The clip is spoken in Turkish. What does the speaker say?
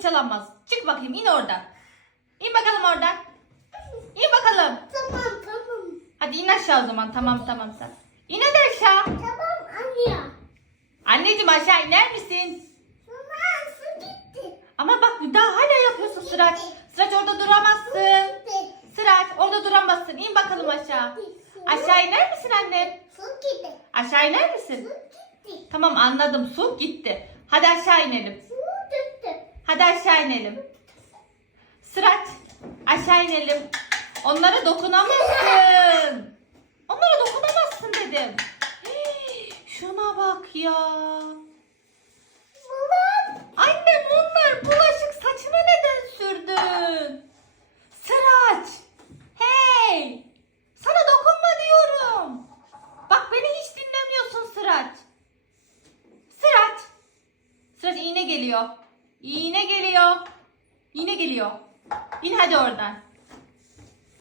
fırçalanmaz. Çık bakayım in oradan. İn bakalım oradan. İn bakalım. Tamam tamam. Hadi in aşağı o zaman. Tamam tamam sen. İn hadi aşağı. Tamam anne. Anneciğim aşağı iner misin? Mama su gitti. Ama bak daha hala yapıyorsun Sıraç. Sıraç orada duramazsın. Sıraç orada duramazsın. İn bakalım aşağı. Aşağı iner misin anne? Su gitti. Aşağı iner Su misin? gitti. Tamam anladım. Su gitti. Hadi aşağı inelim. Su. Hadi aşağı inelim. Sıraç aşağı inelim. Onlara dokunamazsın. Onlara dokunamazsın dedim. Hii, Şuna bak ya. Mama. Annem onlar bulaşık saçına neden sürdün? Sıraç. Hey. Sana dokunma diyorum. Bak beni hiç dinlemiyorsun Sıraç. Sıraç. Sıraç iğne geliyor. İğne geliyor. İğne geliyor. İn hadi oradan.